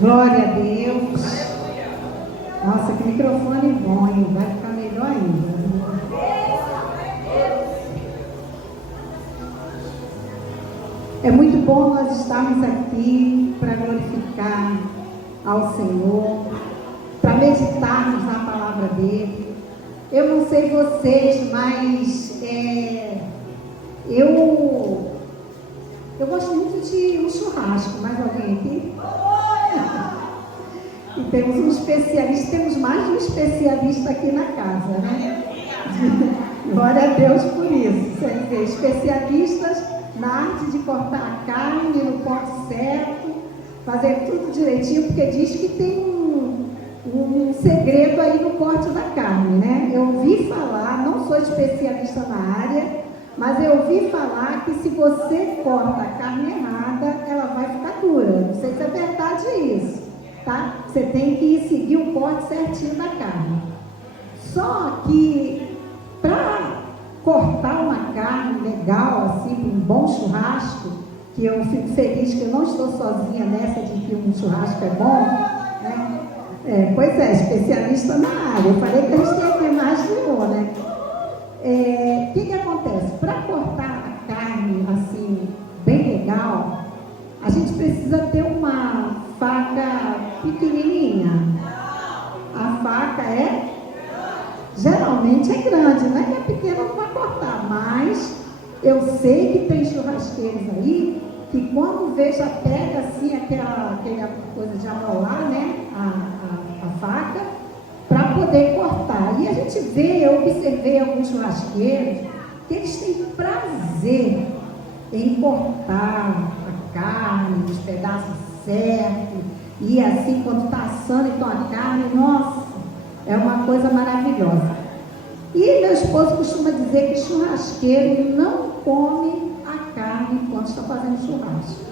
Glória a Deus. Nossa, que microfone bom, hein? Vai ficar melhor ainda. É muito bom nós estarmos aqui para glorificar ao Senhor, para meditarmos na palavra dele. Eu não sei vocês, mas eu gosto muito de um churrasco. Mais alguém aqui? E temos um especialista, temos mais de um especialista aqui na casa, né? Glória a Deus por isso. Especialistas na arte de cortar a carne no ponto certo, fazer tudo direitinho, porque diz que tem um segredo aí no corte da carne, né? Eu ouvi falar, não sou especialista na área, mas eu ouvi falar que se você corta a carne errada, ela vai ficar dura. Não sei se é verdade isso, tá? Você tem que seguir o corte certinho da carne. Só que para cortar uma carne legal, assim, um bom churrasco, que eu fico feliz que eu não estou sozinha nessa de que um churrasco é bom, né? Pois é, especialista na área. Eu falei que a gente tem mais de um, né? O que acontece? Para cortar a carne assim, bem legal, a gente precisa ter uma faca pequenininha. A faca geralmente é grande, não é que a pequena não vai cortar, mas eu sei que tem churrasqueiros aí que quando vê já pega assim aquela coisa de amolar, né, a faca, para poder cortar. E a gente vê, eu observei alguns churrasqueiros que eles têm prazer em cortar a carne, os pedaços certos, e assim quando está assando então a carne, nossa, é uma coisa maravilhosa. E meu esposo costuma dizer que churrasqueiro não come a carne enquanto está fazendo churrasco.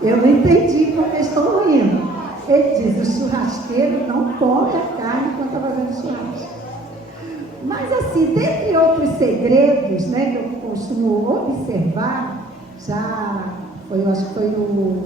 Eu não entendi como eles estão rindo. Ele diz, o churrasqueiro não come a carne enquanto está fazendo churrasco. Mas assim, dentre outros segredos, né, que eu costumo observar, eu acho que foi o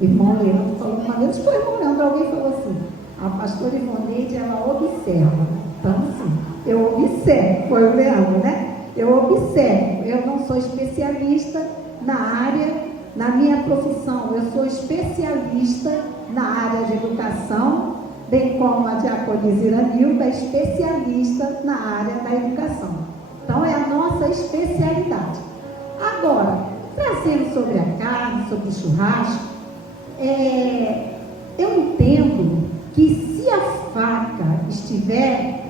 irmão Leandro falou uma vez, foi o irmão Leandro, alguém falou assim, a pastora Ivoneide, ela observa. Então assim, eu observo, foi o Leandro, né? Eu observo, eu não sou especialista na área, na minha profissão, eu sou especialista na área de educação, bem como a diaconisa Iranilda, especialista na área da educação. Então é a nossa especialidade. Agora, trazendo sobre a carne, sobre o churrasco, eu entendo que se a faca estiver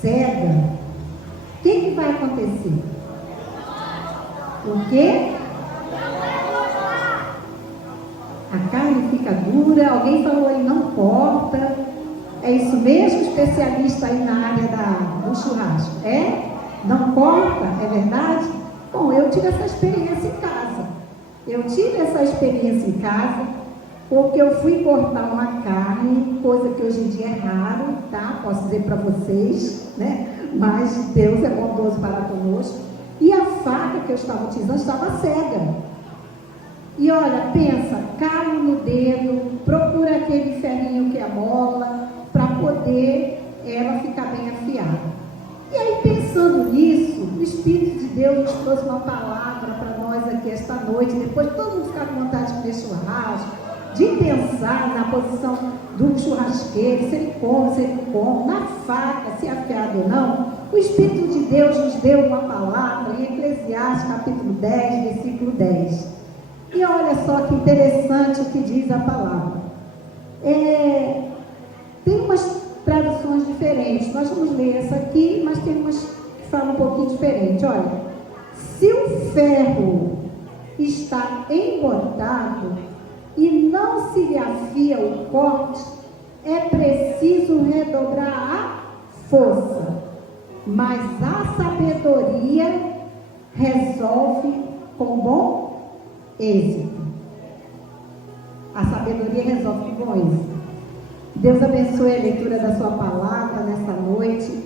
cega, o que vai acontecer? O quê? A carne fica dura, alguém falou aí, não corta. É isso mesmo, especialista aí na área do churrasco? Não corta? É verdade? Bom, eu tive essa experiência em casa. Porque eu fui cortar uma carne, coisa que hoje em dia é raro, tá? Posso dizer para vocês, né? Mas Deus é bondoso para conosco. E a faca que eu estava utilizando estava cega. E olha, pensa, calo no dedo, procura aquele ferrinho que amola, para poder ela ficar bem afiada. E aí, pensando nisso, o Espírito de Deus nos trouxe uma palavra para nós aqui esta noite, depois de todo mundo ficar com vontade de comer churrasco, de pensar na posição do churrasqueiro, se ele come, se ele não come, na faca, se é afiado ou não. O Espírito de Deus nos deu uma palavra em Eclesiastes capítulo 10, versículo 10. E olha só que interessante o que diz a palavra. Tem umas traduções diferentes. Nós vamos ler essa aqui, mas tem umas que falam um pouquinho diferente. Olha, se o ferro está embotado e não se lhe afia o corte, é preciso redobrar a força. Mas a sabedoria resolve com bom êxito. A sabedoria resolve com bom êxito. Deus abençoe a leitura da sua palavra nesta noite.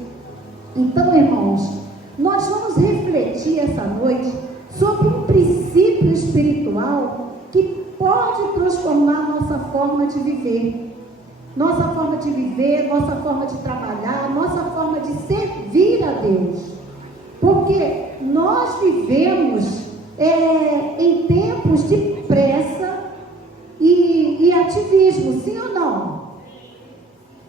Então, irmãos, nós vamos refletir essa noite sobre um princípio espiritual que pode transformar nossa forma forma de viver. Nossa forma de viver, nossa forma de trabalhar, nossa forma de servir a Deus. Porque nós vivemos em tempos de pressa e ativismo, sim ou não?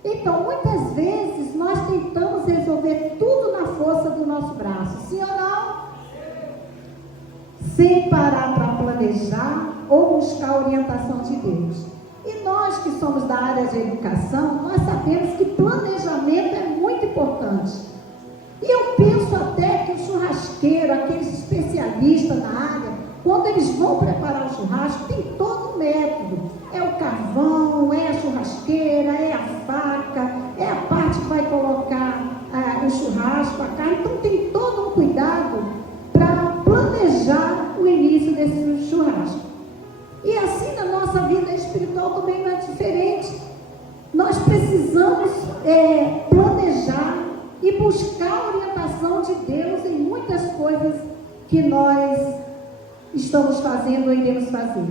Então, muitas vezes, nós tentamos resolver tudo na força do nosso braço, sim ou não? Sem parar para planejar ou buscar a orientação de Deus. E nós que somos da área de educação, nós sabemos que planejamento é muito importante. E eu penso até que o churrasqueiro, aqueles especialistas na área, quando eles vão preparar o churrasco, tem todo um método. É o carvão, é a churrasqueira, é a faca, é a parte que vai colocar o churrasco, a carne. Então tem todo um cuidado para planejar o início desse churrasco. E assim na nossa vida espiritual também não é diferente. Nós precisamos planejar e buscar a orientação de Deus em muitas coisas que nós estamos fazendo ou iremos fazer.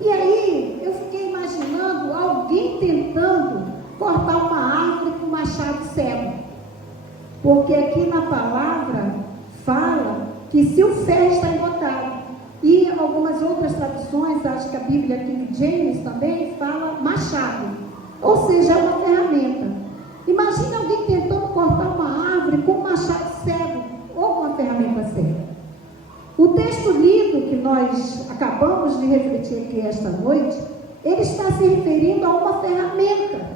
E aí eu fiquei imaginando alguém tentando cortar uma árvore com um machado cego. Porque aqui na palavra fala que se o ferro está embotado. E algumas outras traduções, acho que a Bíblia King James também fala machado. Ou seja, é uma ferramenta. Imagina alguém tentando cortar uma árvore com um machado cego ou uma ferramenta cega. O texto lido que nós acabamos de refletir aqui esta noite, ele está se referindo a uma ferramenta.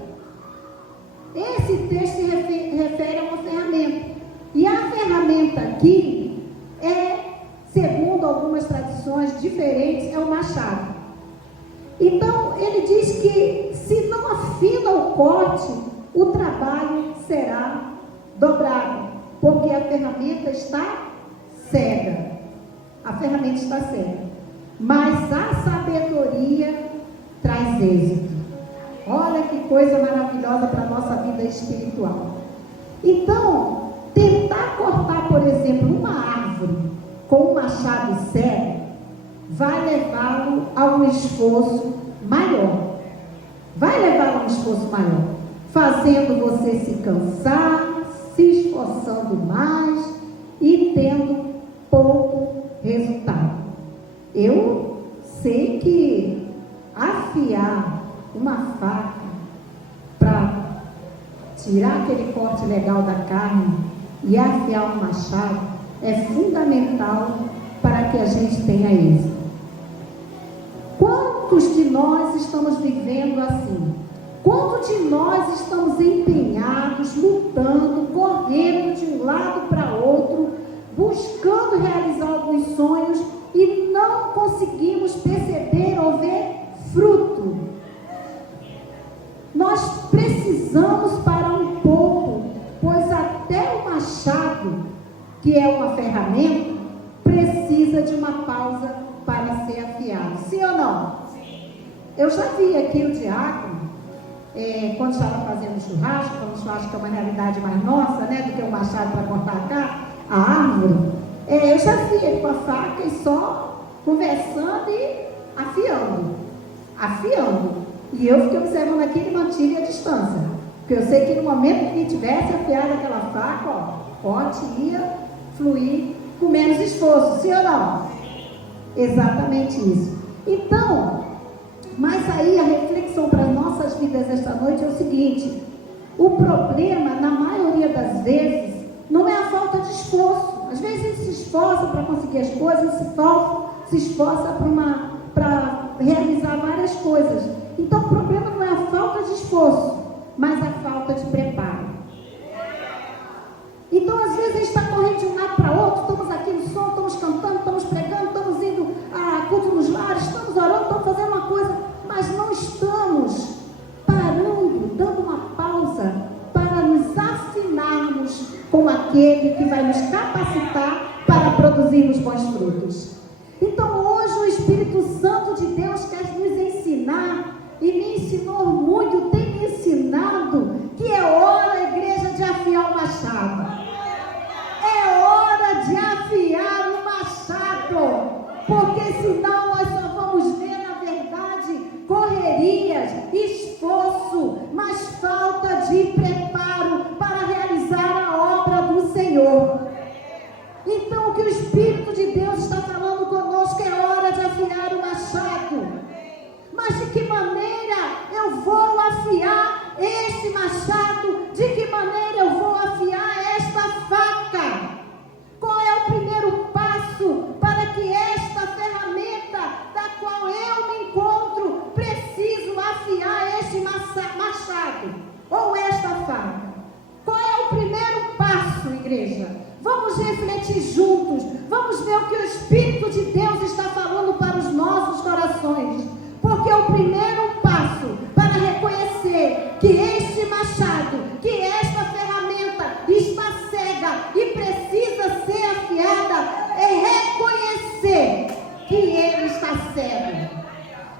Esse texto se refere a uma ferramenta. E a ferramenta aqui segundo algumas tradições diferentes, é o machado. Então, ele diz que se não afina o corte, o trabalho será dobrado, porque a ferramenta está cega. A ferramenta está cega. Mas a sabedoria traz êxito. Olha que coisa maravilhosa para a nossa vida espiritual. Então, tentar cortar, por exemplo, uma árvore com um machado cego vai levá-lo a um esforço maior. Vai levá-lo a um esforço maior, fazendo você se cansar, se esforçando mais e tendo pouco resultado. Eu sei que afiar uma faca para tirar aquele corte legal da carne e afiar um machado é fundamental para que a gente tenha êxito. Quantos de nós estamos vivendo assim? Quantos de nós estamos empenhados, lutando, correndo de um lado para outro, buscando realizar alguns sonhos e não conseguimos perceber ou ver fruto? Nós precisamos parar um pouco, pois até o machado, que é uma ferramenta, precisa de uma pausa para ser afiado. Sim ou não? Sim. Eu já vi aqui o diácono, quando estava fazendo churrasco, quando o churrasco é uma realidade mais nossa, né, do que o machado para cortar a árvore, eu já vi ele com a faca e só conversando e afiando. E eu fiquei observando aqui, ele mantinha a distância, porque eu sei que no momento que ele tivesse afiado aquela faca, o corte ia fluir com menos esforço, sim ou não? Exatamente isso. Então, mas aí a reflexão para as nossas vidas esta noite é o seguinte: o problema, na maioria das vezes, não é a falta de esforço. Às vezes a gente se esforça para conseguir as coisas, se esforça para realizar várias coisas. Então o problema não é a falta de esforço, mas a falta de preparo. Então, às vezes, a gente está correndo de um lado para outro, estamos aqui no som, estamos cantando, estamos pregando, estamos indo a culto nos lares, estamos orando, estamos fazendo uma coisa, mas não estamos parando, dando uma pausa para nos afinarmos com aquele que vai nos capacitar para produzirmos bons frutos. Então, hoje, o Espírito Santo de Deus quer nos ensinar, e me ensinou muito, tem me ensinado, que é hora, igreja, de afiar o machado. É hora de afiar o machado, porque senão nós só vamos ver, na verdade, correria, dias, esforço, mas falta de preparo para realizar a obra do Senhor. Então, o que o Espírito de Deus está falando conosco é hora de afiar o machado. Mas de que maneira eu vou afiar este machado? De que maneira eu vou afiar esta faca? Qual é o primeiro passo para que esta ferramenta da qual eu me encontro preciso afiar este machado ou esta faca? Qual é o primeiro passo, igreja? Vamos refletir juntos, vamos ver o que o Espírito de Deus está falando para os nossos corações, porque o primeiro passo para reconhecer que este machado, que esta ferramenta está cega e precisa ser afiada, é reconhecer que ele está cego,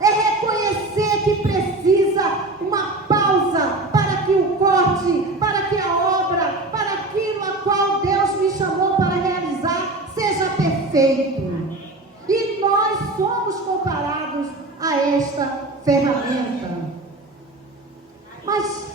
é reconhecer que precisa uma pausa para que o corte, para que a obra, para aquilo a qual Deus me chamou para realizar seja perfeito. E nós somos comparados a esta ferramenta. Mas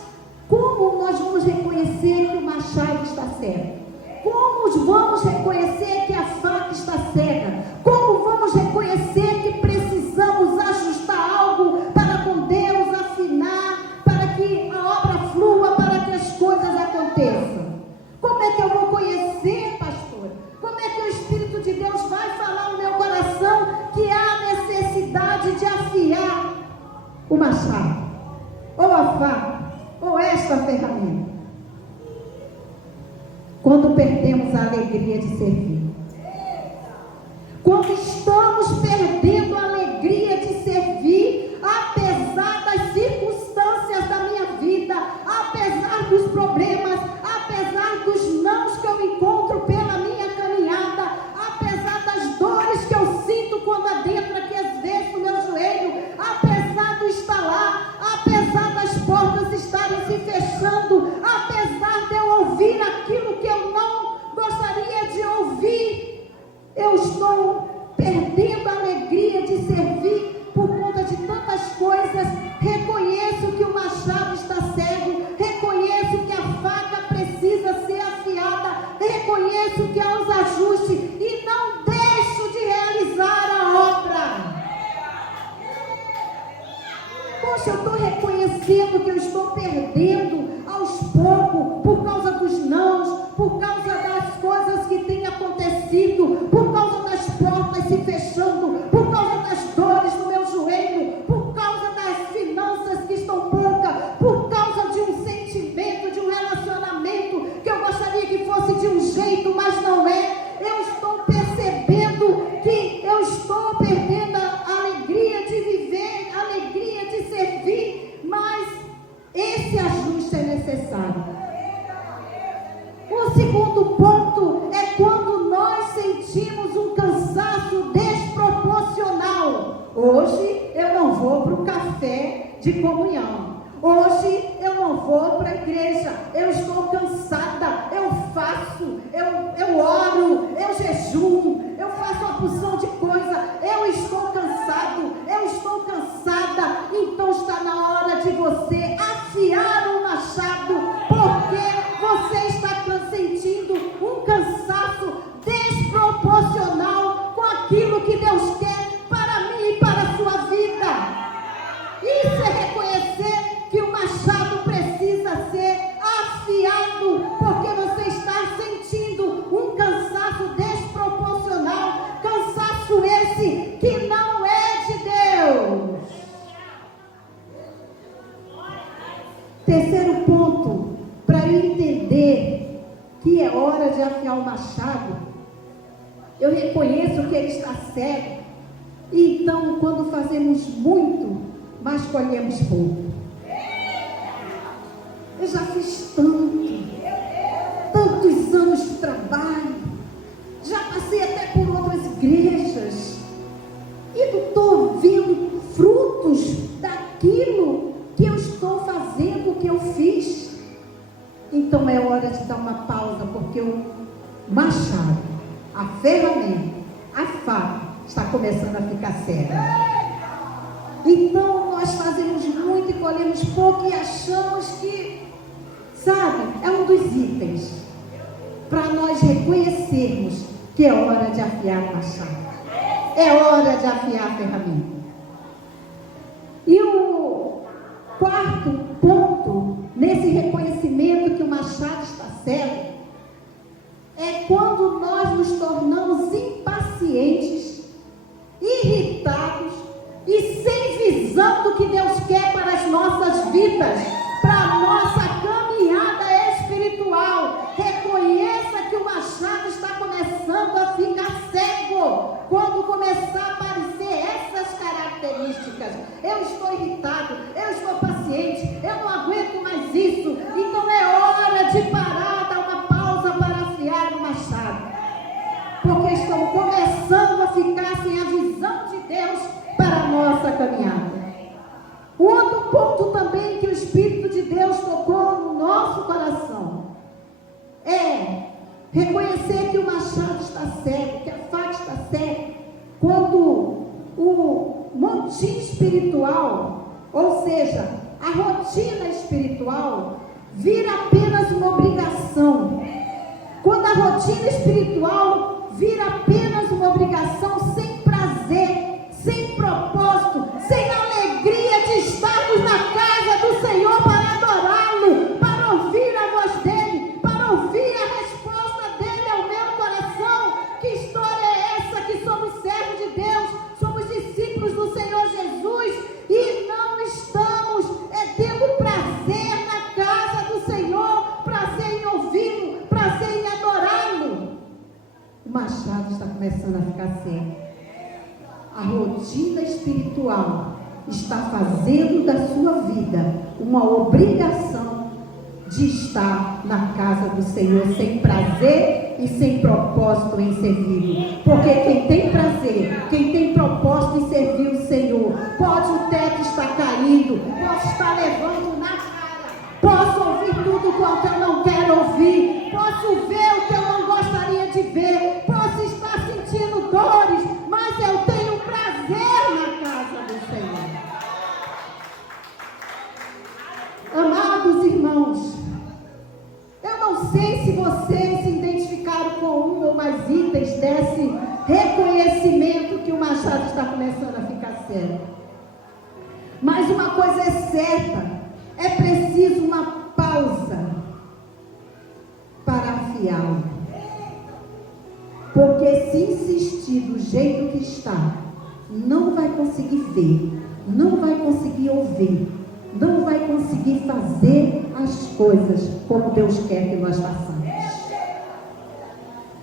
como nós vamos reconhecer que o machado está cego? Como vamos reconhecer que a faca está cega? Como vamos reconhecer que precisamos ajustar algo para com Deus, afinar, para que a obra flua, para que as coisas aconteçam? Como é que eu vou conhecer, pastora? Como é que o Espírito de Deus vai falar no meu coração que há necessidade de afiar o machado, ou a faca, ou esta ferramenta? Quando perdemos a alegria de servir. Quando estamos perdendo a alegria de servir, apesar das circunstâncias da minha vida, apesar dos problemas, apesar dos nãos que eu encontro pela minha caminhada, apesar das dores que eu sinto quando adentro aqui às vezes no meu joelho, apesar do estalar, apesar das portas estarem se fechando, apesar de eu ouvir aquilo que eu não gostaria de ouvir, eu estou perdendo a alegria de servir por conta de tantas coisas. Reconheço que o machado está cego, reconheço que a faca precisa ser afiada, reconheço que há os ajustes e não deixo de realizar a obra. Poxa, eu estou reconhecendo que eu estou perdendo aos poucos, por causa dos nãos, por causa das coisas que têm acontecido, por causa das portas se fechando, por causa das dores no meu joelho, por causa das finanças que estão poucas, por causa de um sentimento, de um relacionamento que eu gostaria que fosse de um jeito, mas não é. Eu estou percebendo que eu estou perdendo a alegria de viver, a alegria de servir, mas esse ajuste é necessário. O segundo ponto é quando nós sentimos um cansaço desproporcional. Hoje eu não vou para o café de comunhão. Hoje eu não vou para a igreja. Eu estou cansada. Eu faço, eu oro, eu jejuo, eu faço uma porção de coisa. Eu estou cansado, eu estou cansada. Então está na hora de você afiar o machado, porque você está sentindo um cansaço desproporcional com aquilo que Deus quer para mim e para a sua vida. Isso é reconhecer que o machado precisa ser afiado, porque você está sentindo um cansaço desproporcional, cansaço esse que não é de Deus. Terceiro ponto, para eu entender que é hora de afiar o machado, eu reconheço que ele está cego. E então, quando fazemos muito, mas colhemos pouco. Eu já fiz tantos anos de trabalho, já passei até por outras igrejas, e não estou vendo frutos daquilo que eu estou fazendo, que eu fiz. Então é hora de dar uma pausa, porque o machado, a ferramenta, a faca está começando a ficar cega. Então nós fazemos muito escolhemos pouco e achamos que, sabe, é um dos itens para nós reconhecermos que é hora de afiar o machado. É hora de afiar a ferramenta. E o quarto ponto, nesse reconhecimento que o machado está cego, é quando nós nos tornamos impacientes, irritados e sem visão do que Deus quer para as nossas vidas, para a nossa caminhada espiritual. Reconheça que o machado está começando a ficar cego quando começar a aparecer essas características. Eu estou irritado, eu estou paciente, eu não aguento mais isso. Então é hora de parar, dar uma pausa para afiar o machado, porque estamos começando a ficar sem a visão de Deus para a nossa caminhada. O outro ponto também que o Espírito de Deus tocou no nosso coração é reconhecer que o machado está cego, que a faca está cega, quando o montinho espiritual, ou seja, a rotina espiritual, vira apenas uma obrigação. Quando a rotina espiritual vira apenas uma obrigação sem prazer, sem propósito, sem alegria de estarmos na casa do Senhor para adorá-lo, para ouvir a voz dele, para ouvir a resposta dele ao meu coração. Que história é essa que somos servos de Deus, somos discípulos do Senhor Jesus e não estamos tendo prazer na casa do Senhor, prazer em ouvi-lo, prazer em adorá-lo? O machado está começando a ficar cego. A rotina espiritual está fazendo da sua vida uma obrigação de estar na casa do Senhor sem prazer e sem propósito em servir. Porque quem tem prazer, quem tem propósito em servir o Senhor, pode o teto estar caindo, pode estar levando na cara, posso ouvir tudo quanto eu não quero ouvir, posso ver o que eu não gostaria de ver, posso estar sentindo dores, mas eu tenho prazer na casa do Senhor. Amados irmãos, eu não sei se vocês se identificaram com um ou mais itens desse reconhecimento que o machado está começando a ficar cego. Mas uma coisa é certa, é preciso uma pausa para afiá-lo. Porque se insistir do jeito que está, não vai conseguir ver, não vai conseguir ouvir, não vai conseguir fazer as coisas como Deus quer que nós façamos.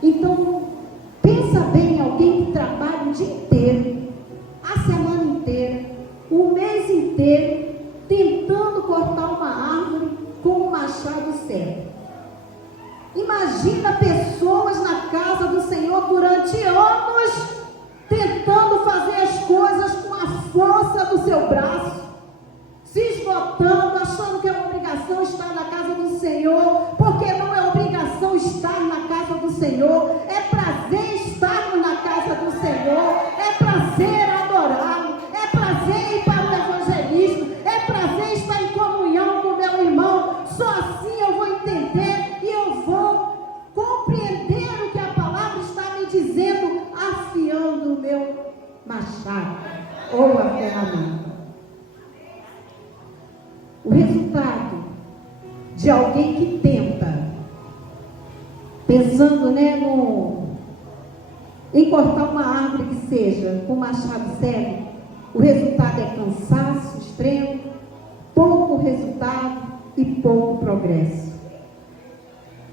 Então, pensa bem em alguém que trabalha o dia inteiro, a semana inteira, o mês inteiro, tentando cortar uma árvore com um machado cego. Imagina pessoas na casa do Senhor durante anos, tentando fazer as coisas com a força do seu braço, se esgotando, achando que é uma obrigação estar na casa do Senhor, porque não é obrigação estar na casa do Senhor, é prazer estarmos na casa do Senhor, é prazer adorá-lo, é prazer ir para o evangelismo, é prazer estar em comunhão com o meu irmão. Só assim eu vou entender e eu vou compreender o que a palavra está me dizendo, afiando o meu machado ou a ferramenta. O resultado de alguém que tenta, pensando em cortar uma árvore que seja com machado cego, o resultado é cansaço extremo, pouco resultado e pouco progresso.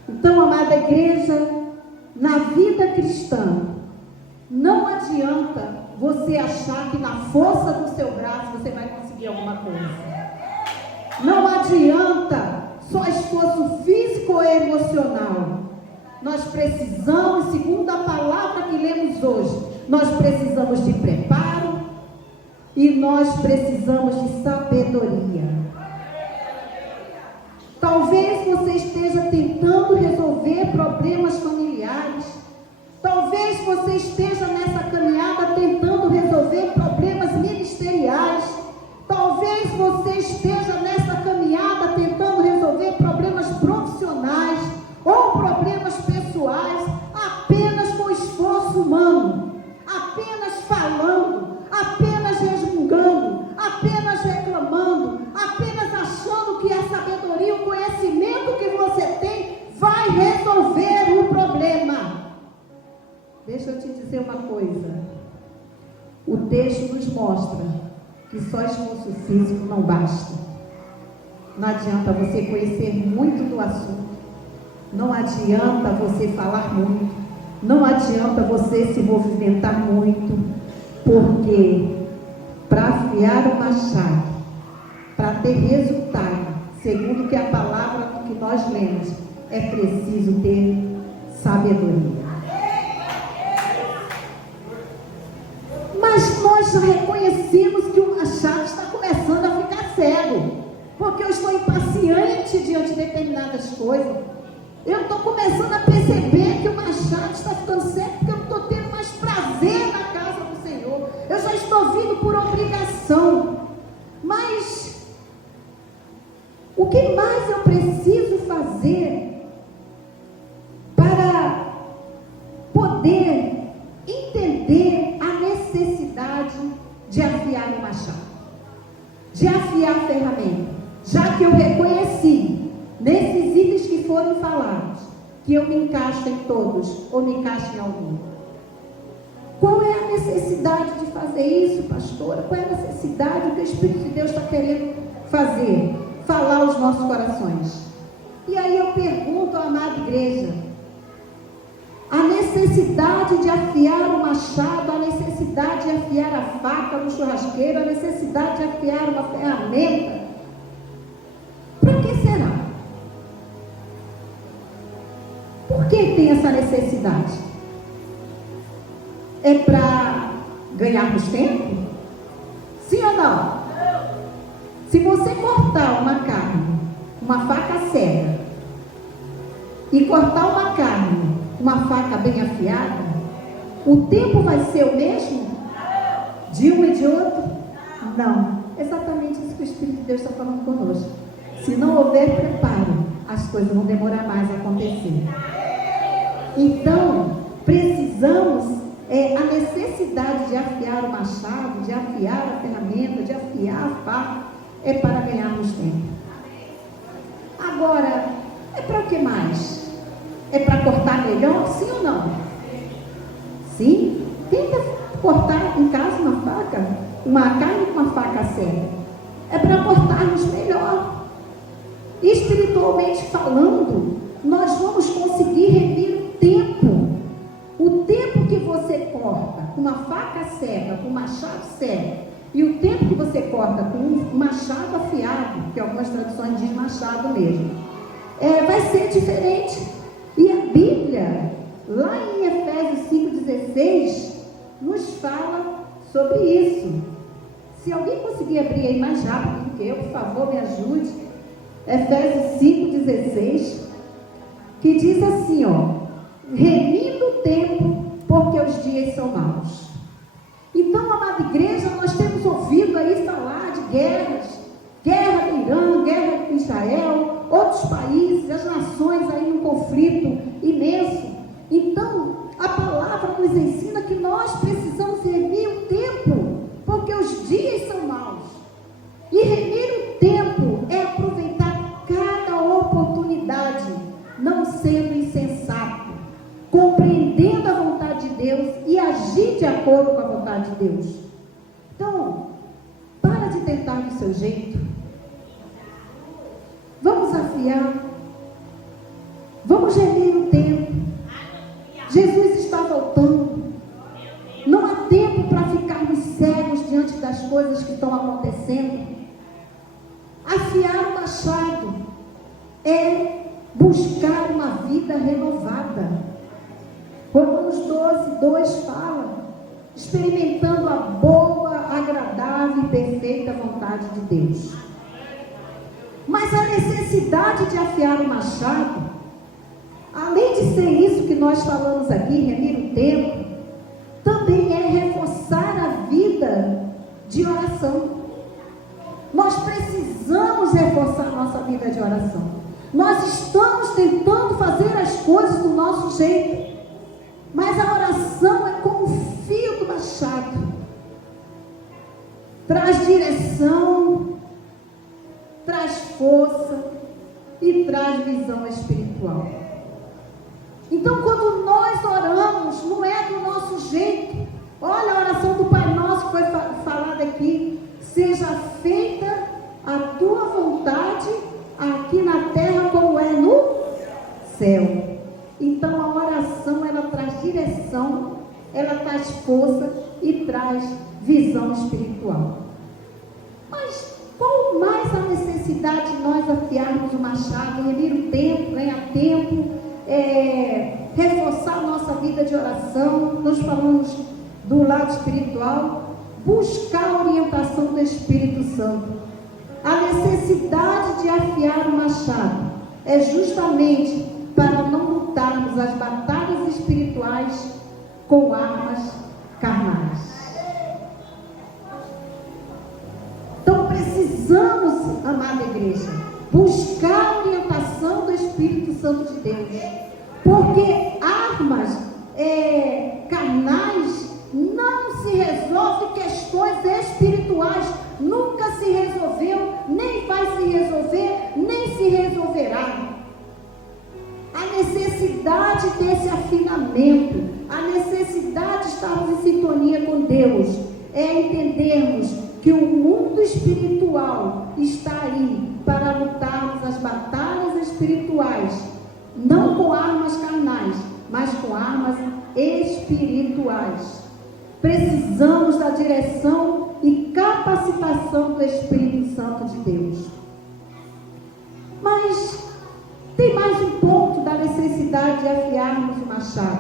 Então, amada igreja, na vida cristã, não adianta você achar que na força do seu braço você vai conseguir alguma coisa. Não adianta só esforço físico ou emocional. Nós precisamos, segundo a palavra que lemos hoje, nós precisamos de preparo e nós precisamos de sabedoria. Talvez você esteja tentando resolver problemas familiares. Talvez você esteja nessa caminhada tentando resolver problemas ministeriais. Talvez você esteja vai resolver o problema. Deixa eu te dizer uma coisa. O texto nos mostra que só esforço físico não basta. Não adianta você conhecer muito do assunto. Não adianta você falar muito. Não adianta você se movimentar muito. Porque para afiar o machado, para ter resultado, segundo que a palavra que nós lemos, é preciso ter sabedoria. Mas nós já reconhecemos que o machado está começando a ficar cego, porque eu estou impaciente diante de determinadas coisas. Eu estou começando a perceber que o machado está ficando cego, porque eu não estou tendo mais prazer na casa do Senhor. Eu já estou vindo por obrigação. Mas o que mais eu preciso fazer para poder entender a necessidade de afiar o machado, de afiar a ferramenta? Já que eu reconheci nesses itens que foram falados, que eu me encaixo em todos ou me encaixo em algum. Qual é a necessidade de fazer isso, pastora? Qual é a necessidade que o Espírito de Deus está querendo fazer? Falar aos nossos corações. E aí eu pergunto à amada igreja, a necessidade de afiar o machado, a necessidade de afiar a faca no churrasqueiro, a necessidade de afiar uma ferramenta, para que será? Por que tem essa necessidade? É para ganharmos tempo? Sim ou não? Se você cortar uma carne, uma faca cega, e cortar uma carne, uma faca bem afiada, o tempo vai ser o mesmo? De um e de outro? Não. Exatamente isso que o Espírito de Deus está falando conosco. Se não houver preparo, as coisas vão demorar mais a acontecer. Então, precisamos, a necessidade de afiar o machado, de afiar a ferramenta, de afiar a faca, é para ganharmos tempo. Agora, é para o que mais? É para cortar melhor? Sim ou não? Sim? Tenta cortar em casa uma faca, uma carne com uma faca cega. É para cortarmos melhor. Espiritualmente falando, nós vamos conseguir remir o tempo. O tempo que você corta com uma faca cega, com um machado cego, e o tempo que você corta com um machado afiado, que algumas traduções dizem machado mesmo, vai ser diferente. E a Bíblia, lá em Efésios 5,16, nos fala sobre isso. Se alguém conseguir abrir aí mais rápido do que eu, por favor, me ajude. Efésios 5,16, que diz assim, remindo o tempo, porque os dias são maus. Então, amada igreja, nós temos ouvido aí falar de guerras, guerra do Irã, guerra com Israel, outros países, as nações aí num conflito imenso. Então, a palavra nos ensina que nós precisamos remir o tempo, porque os dias são maus. E remir o tempo é aproveitar cada oportunidade, não sendo insensato, compreendendo a vontade de Deus e agir de acordo com a vontade de Deus. Então, para de tentar do seu jeito. Vamos afiar. Vamos remir o tempo. Jesus está voltando. Não há tempo para ficarmos cegos diante das coisas que estão acontecendo. Afiar o machado é buscar uma vida renovada. Romanos 12:2 fala, experimentando a boa, agradável e perfeita vontade de Deus. Mas a necessidade de afiar o machado, além de ser isso que nós falamos aqui, remir o tempo, também é reforçar a vida de oração. Nós precisamos reforçar a nossa vida de oração. Nós estamos tentando fazer as coisas do nosso jeito, mas a oração é como o fio do machado. Traz direção, traz força e traz visão espiritual. Então, quando nós oramos, não é do nosso jeito. Olha a oração do Pai Nosso que foi falada aqui. Seja feita a tua vontade aqui na terra como é no céu. Então, a oração, ela traz direção, ela traz força e traz visão espiritual. Mas qual mais a necessidade de nós afiarmos o machado, remir o tempo, ganhar tempo, reforçar a nossa vida de oração? Nós falamos do lado espiritual, buscar a orientação do Espírito Santo. A necessidade de afiar o machado é justamente para não lutarmos as batalhas espirituais com armas carnais. Então precisamos, amada igreja, buscar a orientação do Espírito Santo de Deus, porque armas carnais não se resolve questões espirituais, nunca se resolveu, nem vai se resolver, nem se resolverá. A necessidade desse afinamento, a necessidade de estarmos em sintonia com Deus, é entendermos que o mundo espiritual está aí para lutarmos as batalhas espirituais, não com armas carnais, mas com armas espirituais. Precisamos da direção e capacitação do Espírito Santo de Deus. Mas tem mais um ponto da necessidade de afiarmos o machado: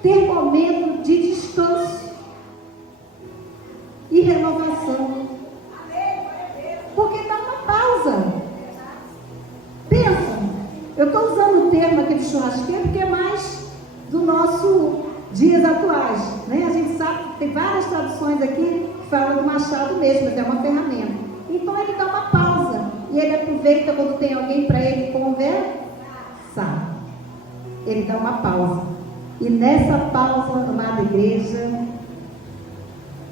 ter momento de descanso e renovação. Porque dá uma pausa. Pensa, eu estou usando o termo aqui de churrasqueiro porque é mais do nosso dias atuais, né? A gente sabe que tem várias traduções aqui que falam do machado mesmo, mas é uma ferramenta. Então ele dá uma pausa e ele aproveita quando tem alguém para ele conversar. Ele dá uma pausa. E nessa pausa, amada igreja,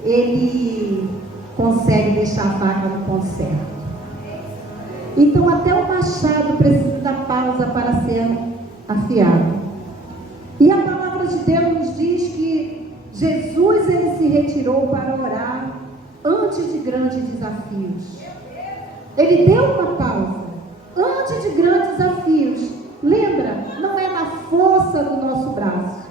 ele consegue deixar a faca no ponto certo. Então até o machado precisa da pausa para ser afiado. E a palavra de Deus nos diz que Jesus, ele se retirou para orar antes de grandes desafios. Ele deu uma pausa antes de grandes desafios. Lembra? Não é na força do nosso braço.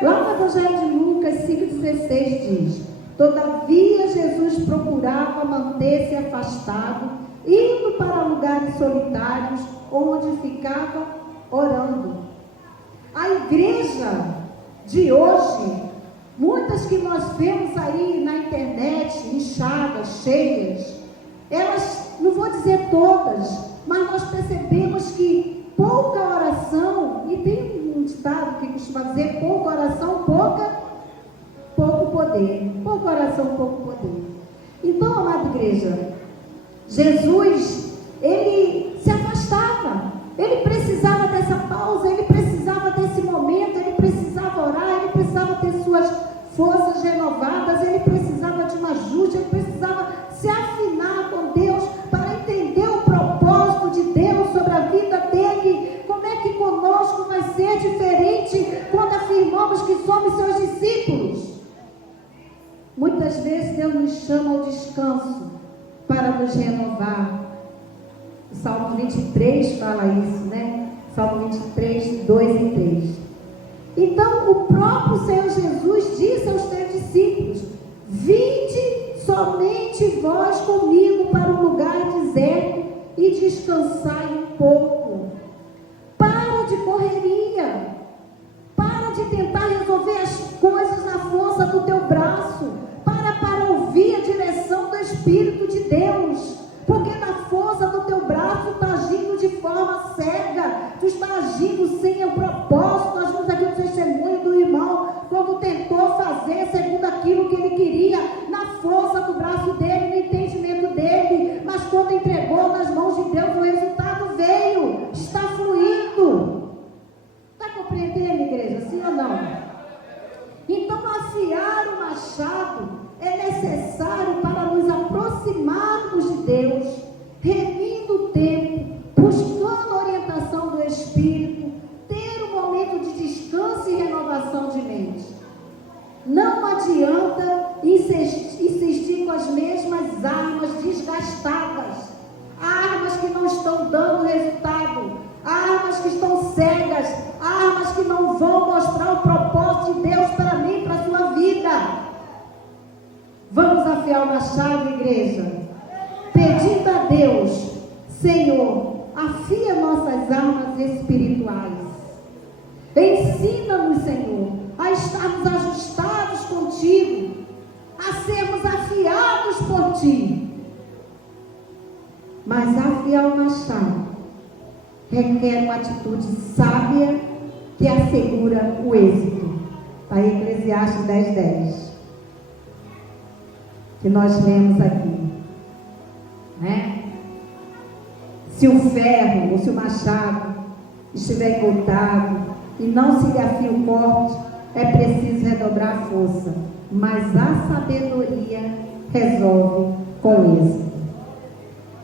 Lá no Evangelho de Lucas 5,16 diz: todavia Jesus procurava manter-se afastado, indo para lugares solitários, onde ficava orando. A igreja de hoje, muitas que nós vemos aí na internet, inchadas, cheias, elas, não vou dizer todas, mas nós percebemos que pouca oração, e tem um ditado que costuma dizer: pouca oração, pouco poder. Pouca oração, pouco poder. Então, amada igreja, Jesus, ele se afastava, ele precisava dessa pausa, ele precisava desse momento, ele precisava orar, ele precisava ter suas forças renovadas, ele precisava de uma ajuda, ele precisava se afinar com Deus para entender o propósito de Deus sobre a vida dele. Como é que conosco vai ser diferente quando afirmamos que somos seus discípulos? Muitas vezes Deus nos chama ao descanso para nos renovar. O Salmo 23 fala isso, né? Salmo 23, 2 e 3. Então, o próprio Senhor Jesus disse aos seus discípulos: vinde somente vós comigo para um lugar deserto e descansai um pouco. Para de correria. Para de tentar resolver as coisas na força do teu braço. Para ouvir a direção do Espírito de Deus. Porque na força do teu braço tu está agindo de forma cega. Tu está agindo sem o propósito. Nós vimos aqui o testemunho do irmão, quando tentou fazer segundo aquilo que ele queria, na força do braço dele, no entendimento dele. Mas quando entregou nas mãos de Deus, o resultado veio. Está fluindo. Está compreendendo, igreja? Sim ou não? Então, afiar o machado é necessário para nos aproximarmos de Deus, remindo o tempo, buscando a orientação do Espírito, ter um Senhor, afia nossas almas espirituais. Ensina-nos, Senhor, a estarmos ajustados contigo, a sermos afiados por ti. Mas afiar o machado requer uma atitude sábia que assegura o êxito. Está em Eclesiastes 10:10, que nós lemos aqui, né? Se o ferro ou se o machado estiver envoltado e não se lhe afia o corte, é preciso redobrar a força, mas a sabedoria resolve com êxito.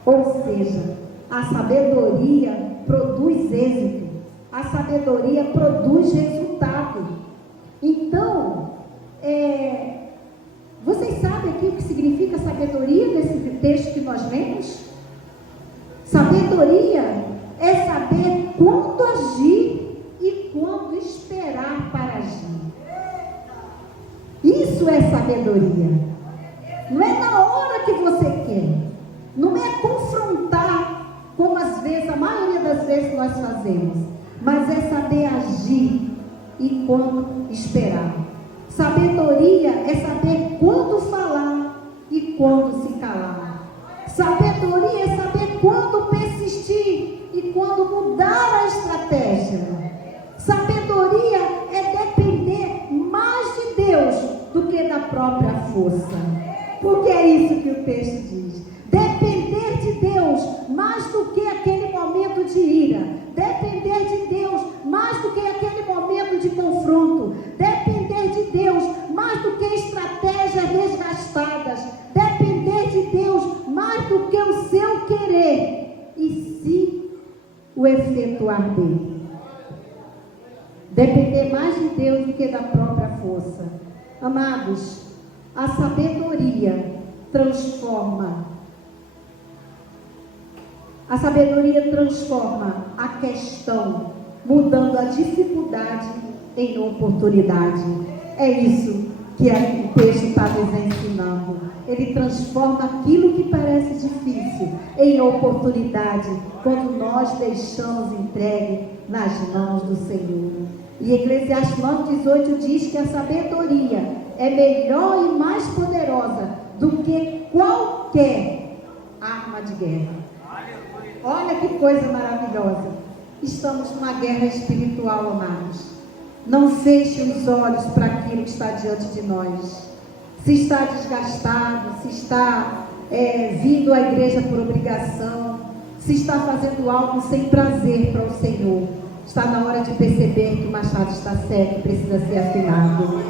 Ou seja, a sabedoria produz êxito, a sabedoria produz resultado. Então, vocês sabem aqui o que significa sabedoria nesse texto que nós lemos? Sabedoria é saber quando agir e quando esperar para agir. Isso é sabedoria. Não é na hora que você quer. Não é confrontar, como às vezes, a maioria das vezes nós fazemos. Mas é saber agir e quando esperar. Sabedoria é saber quando falar e quando se calar. Sabedoria é saber quando persistir e quando mudar a estratégia. Sabedoria é depender mais de Deus do que da própria força. Porque é isso que o texto diz. Depender de Deus mais do que aquele momento de ira. Depender de Deus mais do que aquele momento de confronto. Depender de Deus mais do que estratégias desgastadas. Depender de Deus mais do que o seu querer. E se o efetuar dele. Depender mais de Deus do que da própria força. Amados, a sabedoria transforma. A sabedoria transforma a questão, mudando a dificuldade em oportunidade. É isso que o texto está nos ensinando. Ele transforma aquilo que parece difícil em oportunidade, quando nós deixamos entregue nas mãos do Senhor. E Eclesiastes 9:18 diz que a sabedoria é melhor e mais poderosa do que qualquer arma de guerra. Olha que coisa maravilhosa. Estamos numa guerra espiritual, amados. Não feche os olhos para aquilo que está diante de nós. Se está desgastado, se está vindo à igreja por obrigação, se está fazendo algo sem prazer para o Senhor, está na hora de perceber que o machado está certo e precisa ser afinado.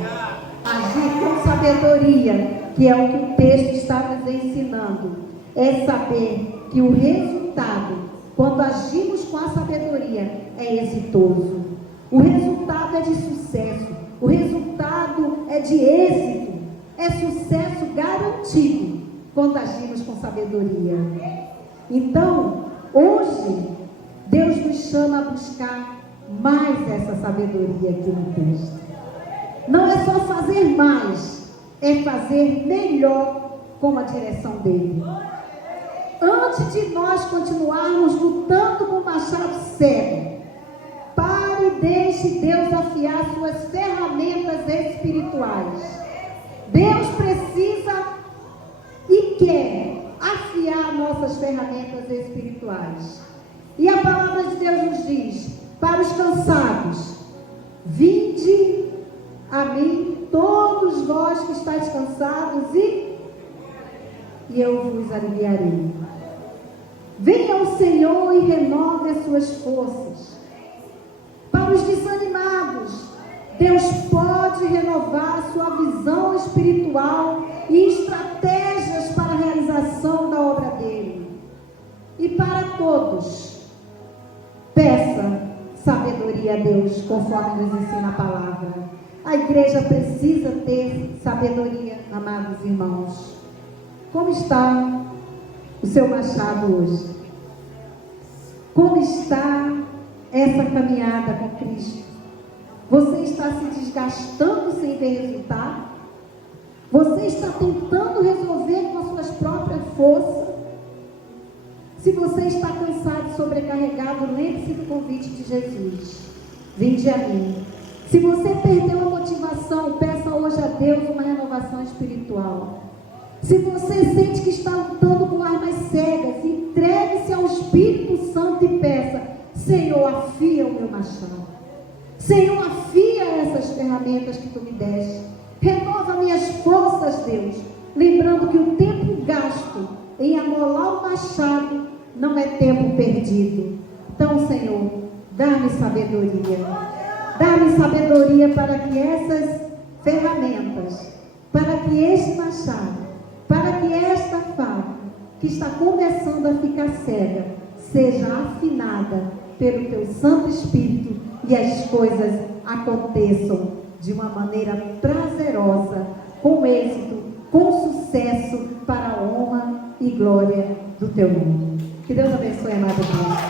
Agir com sabedoria, que é o que o texto está nos ensinando, é saber que o resultado, quando agimos com a sabedoria, é exitoso. O resultado é de sucesso. O resultado é de êxito. É sucesso garantido quando agimos com sabedoria. Então, hoje, Deus nos chama a buscar mais essa sabedoria aqui no texto. Não é só fazer mais, é fazer melhor com a direção dele. Antes de nós continuarmos lutando com o machado cego, pare e deixe Deus afiar suas ferramentas espirituais. Deus precisa e quer afiar nossas ferramentas espirituais. E a palavra de Deus nos diz, para os cansados, vinde a mim, todos vós que estáis cansados, e eu vos aliviarei. Venha ao Senhor e renove as suas forças. Para os desanimados, Deus pode renovar a sua visão espiritual e estratégias para a realização da obra dele. E para todos, peça sabedoria a Deus, conforme nos ensina a palavra. A igreja precisa ter sabedoria, amados irmãos. Como está o seu machado hoje? Como está essa caminhada com Cristo? Você está se desgastando sem ver resultado? Você está tentando resolver com as suas próprias forças? Se você está cansado e sobrecarregado, lembre-se do convite de Jesus. Vinde a mim. Se você perdeu a motivação, peça hoje a Deus uma renovação espiritual. Se você sente que está lutando com armas cegas, entregue-se ao Espírito Santo e peça: Senhor, afia o meu machado. Senhor, afia essas ferramentas que tu me deste. Renova minhas forças, Deus. Lembrando que o tempo gasto em amolar o machado não é tempo perdido. Então, Senhor, dá-me sabedoria. Dá-me sabedoria para que essas ferramentas, para que este machado, para que esta faca, que está começando a ficar cega, seja afinada pelo teu Santo Espírito e as coisas aconteçam de uma maneira prazerosa, com êxito, com sucesso, para a honra e glória do teu nome. Que Deus abençoe, amado irmão.